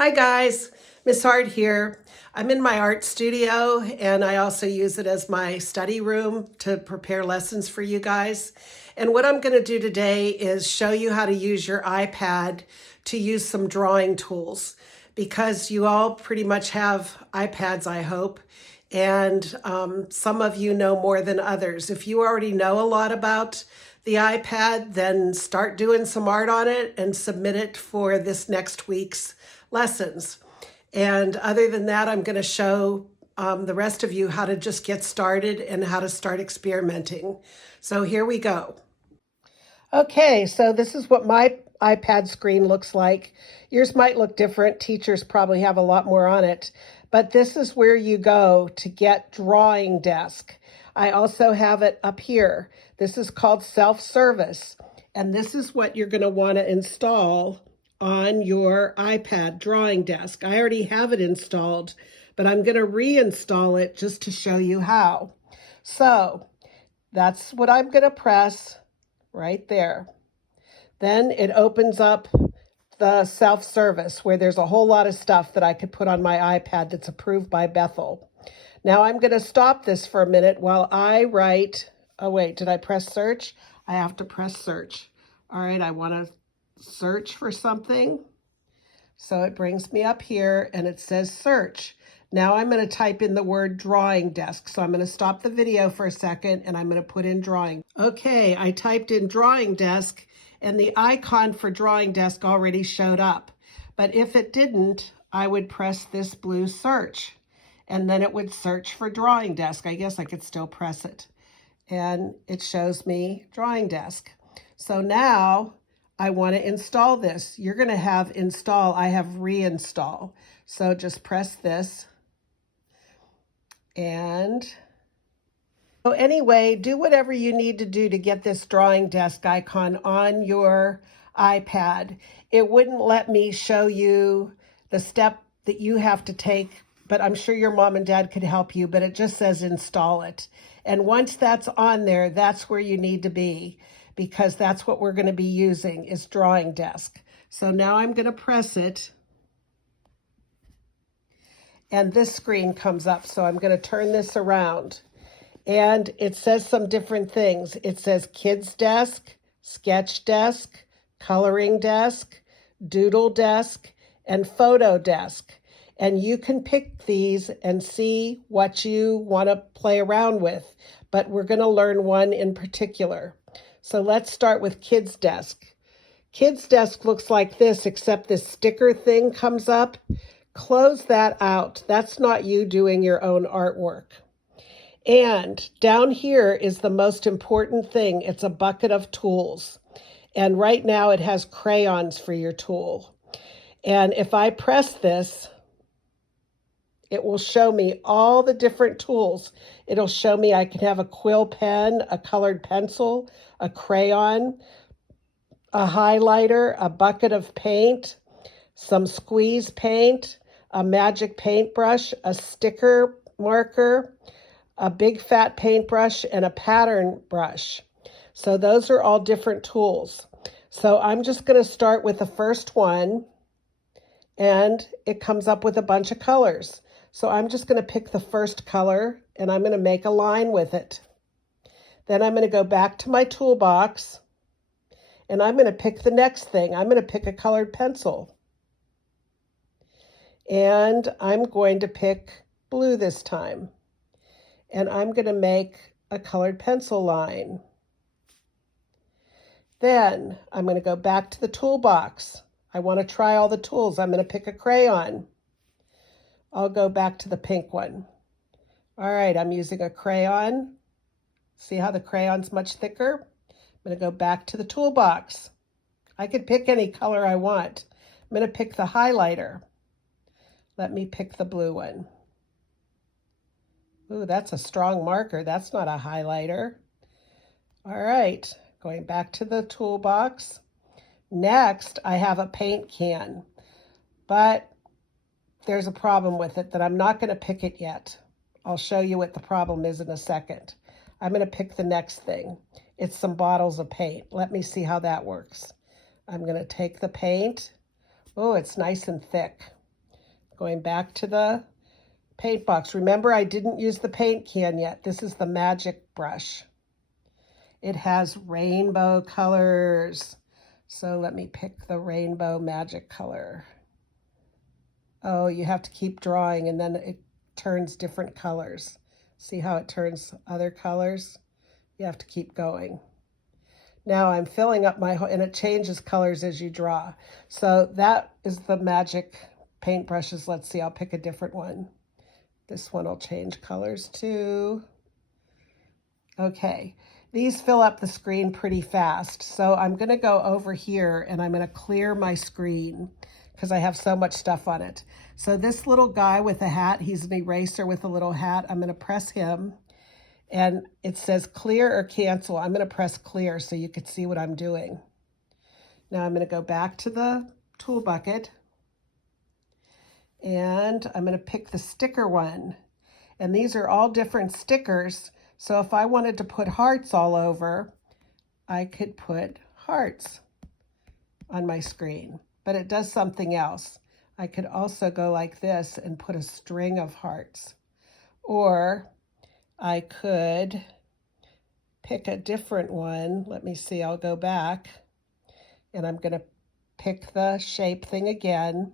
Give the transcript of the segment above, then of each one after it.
Hi guys, Miss Art here. I'm in my art studio and I also use it as my study room to prepare lessons for you guys. And what I'm going to do today is show you how to use your iPad to use some drawing tools because you all pretty much have iPads, I hope. And some of you know more than others. If you already know a lot about the iPad, then start doing some art on it and submit it for this next week's lessons. And other than that, I'm going to show the rest of you how to just get started and how to start experimenting. So here we go. Okay, so this is what my iPad screen looks like. Yours might look different. Teachers probably have a lot more on it. But this is where you go to get Drawing Desk. I also have it up here. This is called Self-Service. And this is what you're going to want to install on your iPad Drawing Desk. I already have it installed, but I'm going to reinstall it just to show you how. So that's what I'm going to press right there. Then it opens up the self-service where there's a whole lot of stuff that I could put on my iPad that's approved by Bethel. Now I'm going to stop this for a minute while I write. Oh wait, did I press search? I have to press search. All right, I want to search for something. So it brings me up here and it says search. Now I'm going to type in the word drawing desk. So I'm going to stop the video for a second and I'm going to put in drawing. Okay, I typed in drawing desk and the icon for drawing desk already showed up. But if it didn't, I would press this blue search and then it would search for drawing desk. I guess I could still press it and it shows me drawing desk. So now I want to install this. You're going to have install. I have reinstall. So just press this. And so anyway, do whatever you need to do to get this drawing desk icon on your iPad. It wouldn't let me show you the step that you have to take, but I'm sure your mom and dad could help you, but it just says install it. And once that's on there, that's where you need to be, because that's what we're going to be using is drawing desk. So now I'm going to press it and this screen comes up. So I'm going to turn this around and it says some different things. It says kids desk, sketch desk, coloring desk, doodle desk, and photo desk. And you can pick these and see what you want to play around with, but we're going to learn one in particular. So let's start with kids desk. Kids desk looks like this, except this sticker thing comes up. Close that out. That's not you doing your own artwork. And down here is the most important thing. It's a bucket of tools. And right now it has crayons for your tool. And if I press this, it will show me all the different tools. It'll show me I can have a quill pen, a colored pencil, a crayon, a highlighter, a bucket of paint, some squeeze paint, a magic paintbrush, a sticker marker, a big fat paintbrush, and a pattern brush. So those are all different tools. So I'm just going to start with the first one, and it comes up with a bunch of colors. So I'm just going to pick the first color, and I'm going to make a line with it. Then I'm going to go back to my toolbox, and I'm going to pick the next thing. I'm going to pick a colored pencil. And I'm going to pick blue this time. And I'm going to make a colored pencil line. Then I'm going to go back to the toolbox. I want to try all the tools. I'm going to pick a crayon. I'll go back to the pink one. All right, I'm using a crayon. See how the crayon's much thicker? I'm going to go back to the toolbox. I could pick any color I want. I'm going to pick the highlighter. Let me pick the blue one. Ooh, that's a strong marker. That's not a highlighter. All right, going back to the toolbox. Next, I have a paint can, but there's a problem with it that I'm not going to pick it yet. I'll show you what the problem is in a second. I'm going to pick the next thing. It's some bottles of paint. Let me see how that works. I'm going to take the paint. Oh, it's nice and thick. Going back to the paint box. Remember, I didn't use the paint can yet. This is the magic brush. It has rainbow colors. So let me pick the rainbow magic color. Oh, you have to keep drawing and then it turns different colors. See how it turns other colors? You have to keep going. Now I'm filling up my, and it changes colors as you draw. So that is the magic paintbrushes. Let's see, I'll pick a different one. This one will change colors too. Okay, these fill up the screen pretty fast. So I'm gonna go over here and I'm gonna clear my screen because I have so much stuff on it. So this little guy with a hat, he's an eraser with a little hat. I'm gonna press him and it says clear or cancel. I'm gonna press clear so you can see what I'm doing. Now I'm gonna go back to the tool bucket and I'm gonna pick the sticker one. And these are all different stickers. So if I wanted to put hearts all over, I could put hearts on my screen, but it does something else. I could also go like this and put a string of hearts, or I could pick a different one. Let me see, I'll go back and I'm gonna pick the shape thing again,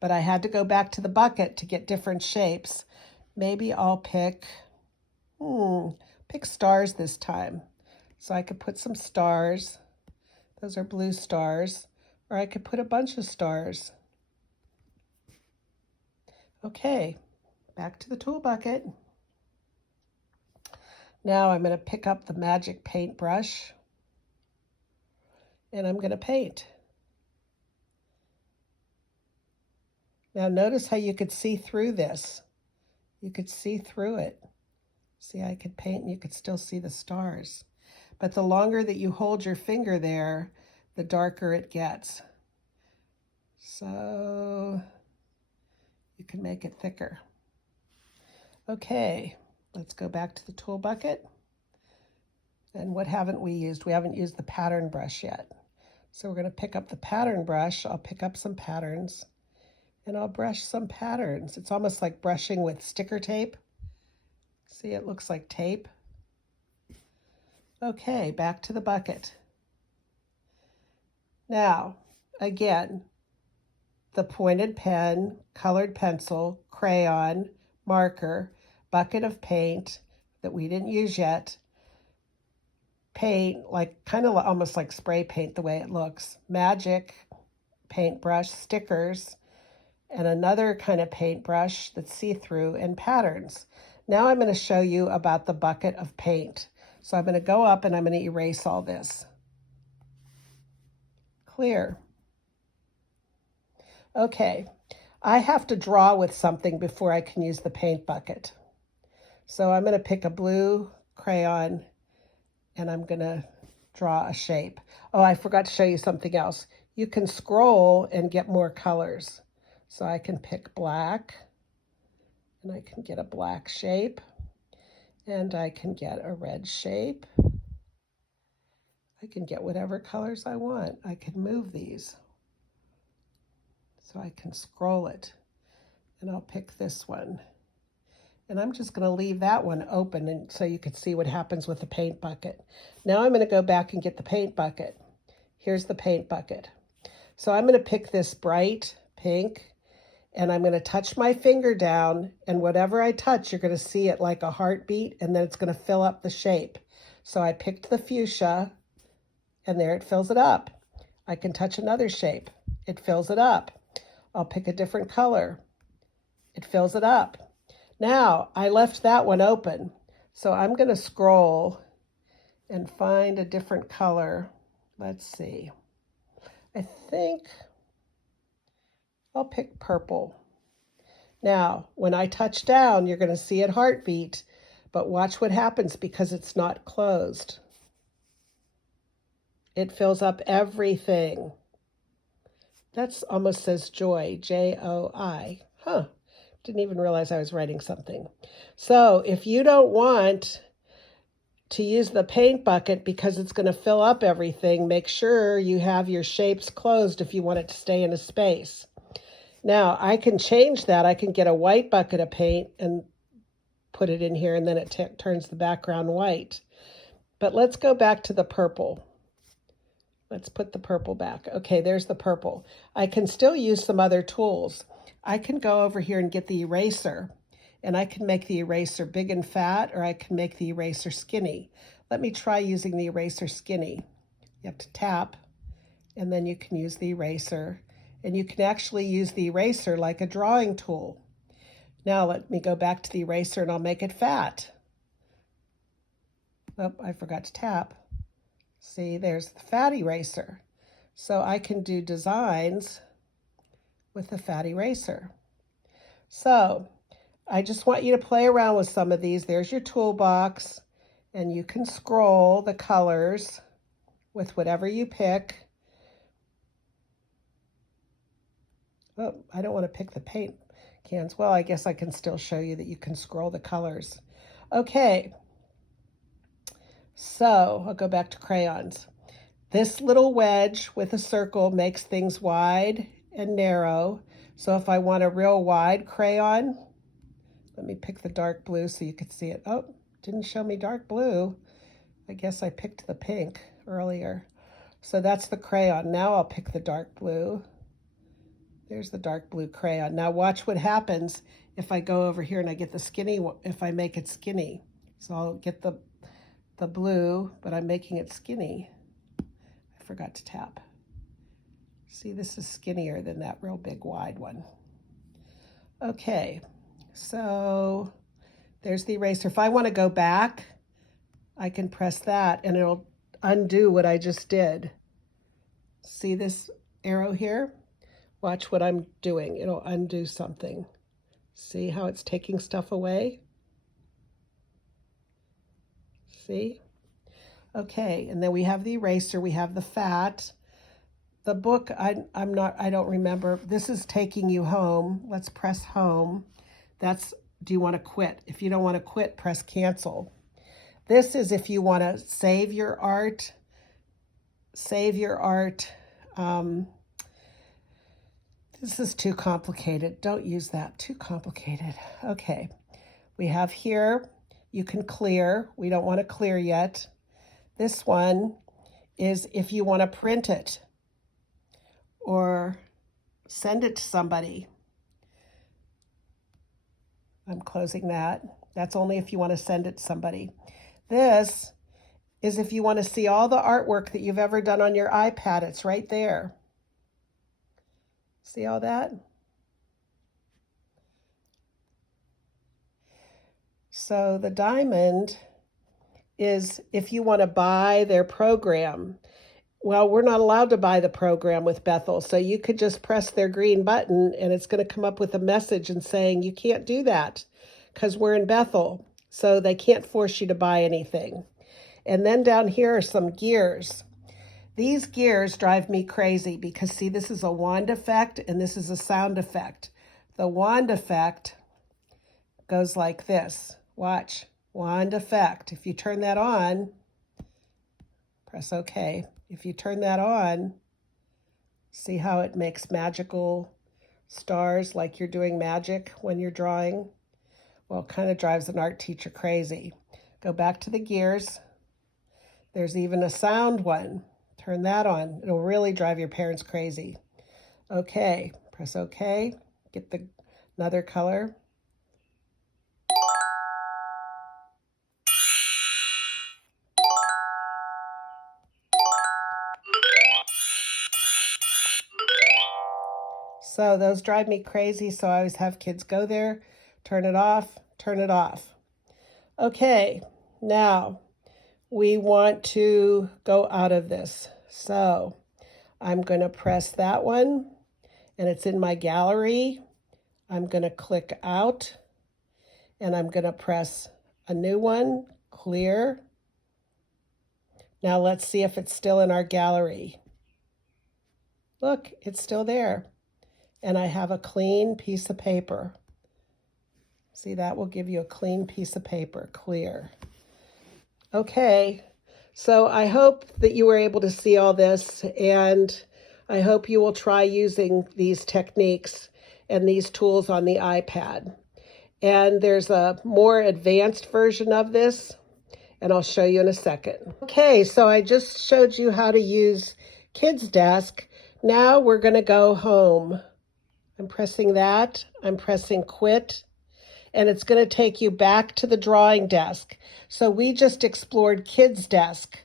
but I had to go back to the bucket to get different shapes. Maybe I'll pick stars this time. So I could put some stars. Those are blue stars. Or I could put a bunch of stars. Okay, back to the tool bucket. Now I'm going to pick up the magic paintbrush and I'm going to paint. Now notice how you could see through this. You could see through it. See, I could paint and you could still see the stars. But the longer that you hold your finger there, the darker it gets. So you can make it thicker. Okay, let's go back to the tool bucket. And what haven't we used? We haven't used the pattern brush yet. So we're going to pick up the pattern brush. I'll pick up some patterns and I'll brush some patterns. It's almost like brushing with sticker tape. See, it looks like tape. Okay, back to the bucket. Now, again, the pointed pen, colored pencil, crayon, marker, bucket of paint that we didn't use yet, paint, like kind of almost like spray paint the way it looks, magic paintbrush, stickers, and another kind of paintbrush that's see-through, and patterns. Now I'm going to show you about the bucket of paint. So I'm going to go up and I'm going to erase all this. Clear. Okay, I have to draw with something before I can use the paint bucket. So I'm going to pick a blue crayon and I'm going to draw a shape. Oh, I forgot to show you something else. You can scroll and get more colors. So I can pick black and I can get a black shape and I can get a red shape. I can get whatever colors I want. I can move these. So I can scroll it and I'll pick this one. And I'm just going to leave that one open and so you can see what happens with the paint bucket. Now I'm going to go back and get the paint bucket. Here's the paint bucket. So I'm going to pick this bright pink and I'm going to touch my finger down, and whatever I touch, you're going to see it like a heartbeat, and then it's going to fill up the shape. So I picked the fuchsia, and there it fills it up. I can touch another shape. It fills it up. I'll pick a different color. It fills it up. Now, I left that one open, so I'm going to scroll and find a different color. Let's see. I think I'll pick purple. Now, when I touch down, you're going to see it heartbeat, but watch what happens because it's not closed. It fills up everything. That's almost says joy, J-O-I. Huh, didn't even realize I was writing something. So if you don't want to use the paint bucket because it's going to fill up everything, make sure you have your shapes closed if you want it to stay in a space. Now I can change that. I can get a white bucket of paint and put it in here, and then it turns the background white. But let's go back to the purple. Let's put the purple back. Okay, there's the purple. I can still use some other tools. I can go over here and get the eraser, and I can make the eraser big and fat, or I can make the eraser skinny. Let me try using the eraser skinny. You have to tap, and then you can use the eraser, and you can actually use the eraser like a drawing tool. Now let me go back to the eraser and I'll make it fat. Oh, I forgot to tap. See, there's the fat eraser. So I can do designs with the fat eraser. So I just want you to play around with some of these. There's your toolbox, and you can scroll the colors with whatever you pick. Oh, I don't want to pick the paint cans. Well, I guess I can still show you that you can scroll the colors. Okay, so I'll go back to crayons. This little wedge with a circle makes things wide and narrow. So if I want a real wide crayon, let me pick the dark blue so you can see it. Oh, didn't show me dark blue. I guess I picked the pink earlier. So that's the crayon. Now I'll pick the dark blue. There's the dark blue crayon. Now watch what happens if I go over here and I get the skinny one, if I make it skinny. So I'll get the blue, but I'm making it skinny. I forgot to tap. See, this is skinnier than that real big wide one. Okay, so there's the eraser. If I want to go back, I can press that and it'll undo what I just did. See this arrow here? Watch what I'm doing. It'll undo something. See how it's taking stuff away? See? Okay, and then we have the eraser, we have the fat. The book, I don't remember. This is taking you home. Let's press home. That's, do you want to quit? If you don't want to quit, press cancel. This is if you want to save your art. Save your art. This is too complicated. Don't use that. Too complicated. Okay. We have here, you can clear. We don't want to clear yet. This one is if you want to print it or send it to somebody. I'm closing that. That's only if you want to send it to somebody. This is if you want to see all the artwork that you've ever done on your iPad. It's right there. See all that? So the diamond is if you want to buy their program. Well, we're not allowed to buy the program with Bethel, so you could just press their green button and it's going to come up with a message and saying you can't do that because we're in Bethel, so they can't force you to buy anything. And then down here are some gears. These gears drive me crazy because, see, this is a wand effect and this is a sound effect. The wand effect goes like this. Watch, wand effect. If you turn that on, press OK. If you turn that on, see how it makes magical stars like you're doing magic when you're drawing? Well, it kind of drives an art teacher crazy. Go back to the gears. There's even a sound one. Turn that on. It'll really drive your parents crazy. Okay, press OK. Get another color. So those drive me crazy, so I always have kids go there, turn it off, turn it off. Okay, now we want to go out of this. So I'm going to press that one, and it's in my gallery. I'm going to click out, and I'm going to press a new one, clear. Now let's see if it's still in our gallery. Look, it's still there. And I have a clean piece of paper. See, that will give you a clean piece of paper, clear. Okay, so I hope that you were able to see all this, and I hope you will try using these techniques. and these tools on the iPad. And there's a more advanced version of this, and I'll show you in a second. Okay, so I just showed you how to use Kids Desk. Now we're going to go home. I'm pressing that. I'm pressing quit, and it's going to take you back to the drawing desk. So we just explored Kids Desk.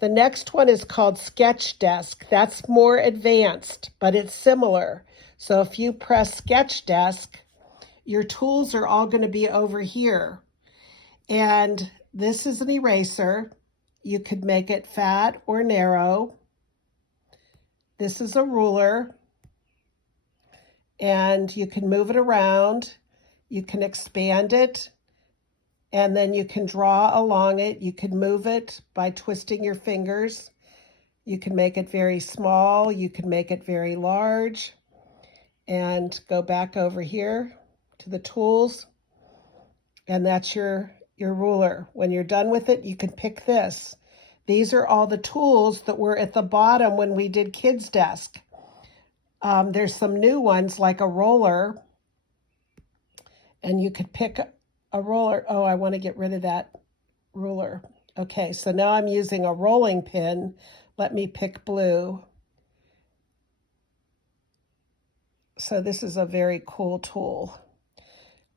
The next one is called Sketch Desk. That's more advanced, but it's similar. So if you press Sketch Desk, your tools are all going to be over here. And this is an eraser. You could make it fat or narrow. This is a ruler. And you can move it around. You can expand it. And then you can draw along it. You can move it by twisting your fingers. You can make it very small. You can make it very large. And go back over here to the tools. And that's your ruler. When you're done with it, you can pick this. These are all the tools that were at the bottom when we did Kids Desk. There's some new ones like a roller. And you could pick a roller. Oh, I want to get rid of that ruler. Okay, so now I'm using a rolling pin. Let me pick blue. So this is a very cool tool.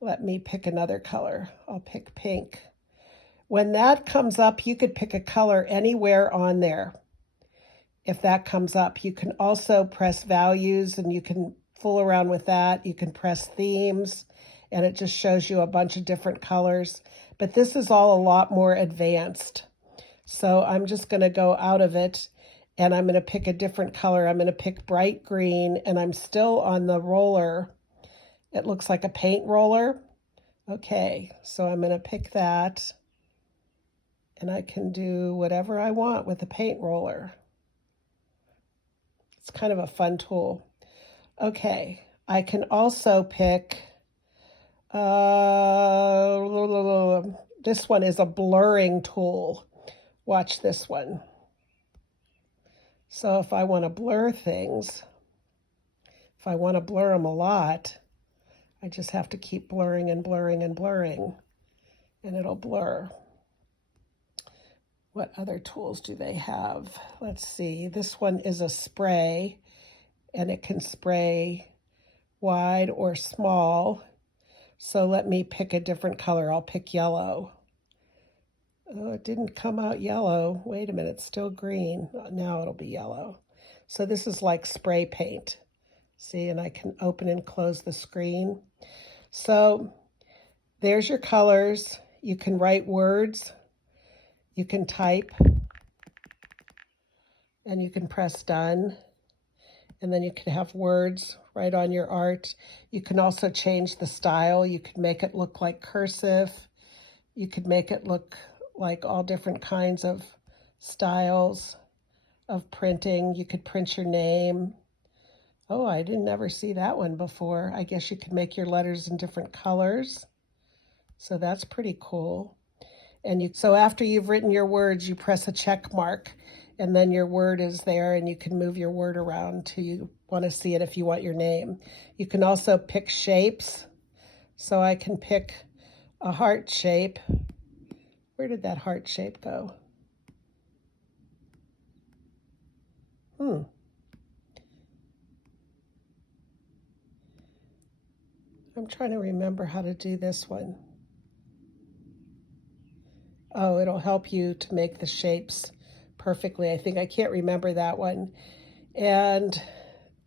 Let me pick another color. I'll pick pink. When that comes up, you could pick a color anywhere on there. If that comes up, you can also press values and you can fool around with that. You can press themes and it just shows you a bunch of different colors. But this is all a lot more advanced. So I'm just going to go out of it and I'm going to pick a different color. I'm going to pick bright green and I'm still on the roller. It looks like a paint roller. Okay, so I'm going to pick that. And I can do whatever I want with a paint roller. It's kind of a fun tool. Okay, I can also pick, this one is a blurring tool. Watch this one. So if I want to blur things, if I want to blur them a lot, I just have to keep blurring and blurring and blurring, and it'll blur. What other tools do they have? Let's see. This one is a spray, and it can spray wide or small. So let me pick a different color. I'll pick yellow. Oh, it didn't come out yellow. Wait a minute, it's still green. Now it'll be yellow. So this is like spray paint. See, and I can open and close the screen. So there's your colors. You can write words. You can type. And you can press done. And then you can have words right on your art. You can also change the style. You could make it look like cursive. You could make it look like all different kinds of styles of printing. You could print your name. Oh, I didn't ever see that one before. I guess you could make your letters in different colors. So that's pretty cool. And so after you've written your words, you press a check mark and then your word is there and you can move your word around till you want to see it if you want your name. You can also pick shapes. So I can pick a heart shape. Where did that heart shape go? I'm trying to remember how to do this one. Oh, it'll help you to make the shapes perfectly. I can't remember that one. And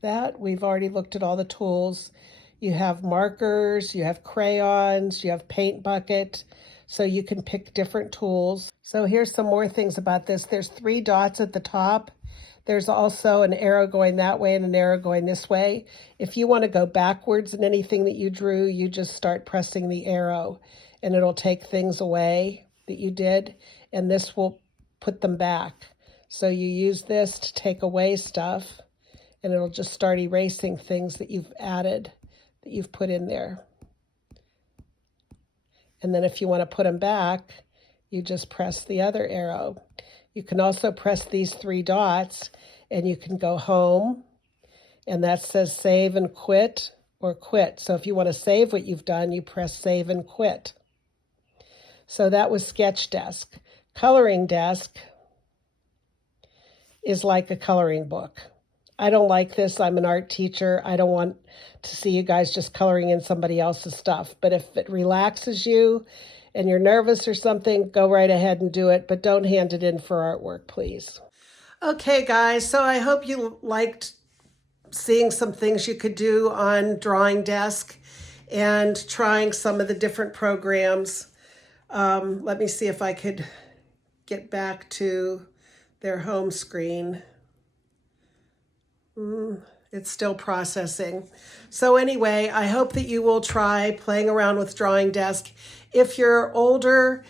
that, we've already looked at all the tools. You have markers, you have crayons, you have paint bucket, so you can pick different tools. So here's some more things about this. There's 3 dots at the top. There's also an arrow going that way and an arrow going this way. If you want to go backwards in anything that you drew, you just start pressing the arrow and it'll take things away that you did, and this will put them back. So you use this to take away stuff and it'll just start erasing things that you've added, that you've put in there. And then if you want to put them back, you just press the other arrow. You can also press these 3 dots and you can go home, and that says save and quit, or quit. So if you want to save what you've done, you press save and quit. So that was sketch desk. Coloring desk is like a coloring book. I don't like this. I'm an art teacher. I don't want to see you guys just coloring in somebody else's stuff. But if it relaxes you and you're nervous or something, go right ahead and do it. But don't hand it in for artwork, please. Okay, guys. So I hope you liked seeing some things you could do on Drawing Desk and trying some of the different programs. Let me see if I could get back to their home screen. It's still processing. So anyway, I hope that you will try playing around with Drawing Desk. If you're older,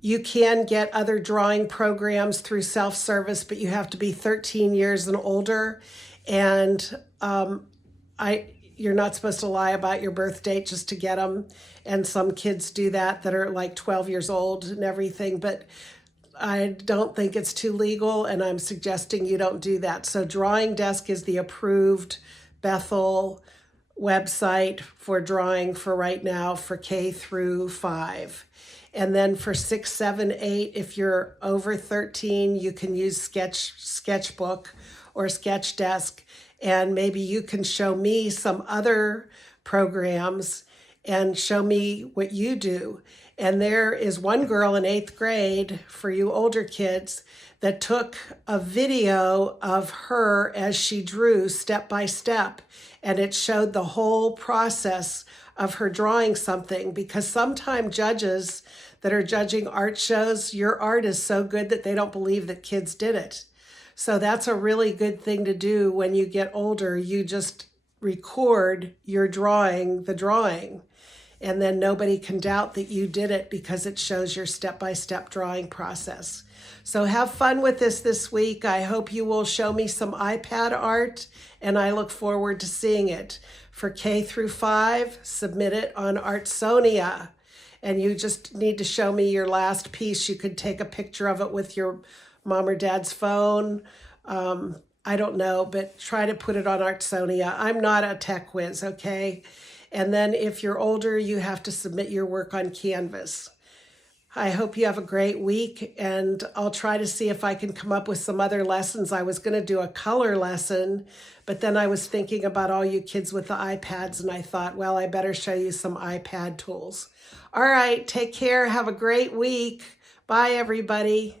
you can get other drawing programs through self-service, but you have to be 13 years and older. And you're not supposed to lie about your birth date just to get them. And some kids do that are like 12 years old and everything. But I don't think it's too legal, and I'm suggesting you don't do that. So Drawing Desk is the approved Bethel website for drawing for right now for K through 5. And then for 6, 7, 8, if you're over 13, you can use Sketchbook or Sketch Desk, and maybe you can show me some other programs and show me what you do. And there is one girl in 8th grade, for you older kids, that took a video of her as she drew step by step. And it showed the whole process of her drawing something, because sometimes judges that are judging art shows, your art is so good that they don't believe that kids did it. So that's a really good thing to do when you get older. You just record your drawing, the drawing. And then nobody can doubt that you did it because it shows your step-by-step drawing process. So have fun with this week. I hope you will show me some iPad art, and I look forward to seeing it. For K through 5, submit it on Artsonia. And you just need to show me your last piece. You could take a picture of it with your mom or dad's phone. I don't know, but try to put it on Artsonia. I'm not a tech whiz, okay? And then if you're older, you have to submit your work on Canvas. I hope you have a great week, and I'll try to see if I can come up with some other lessons. I was going to do a color lesson, but then I was thinking about all you kids with the iPads, and I thought, well, I better show you some iPad tools. All right, take care. Have a great week. Bye, everybody.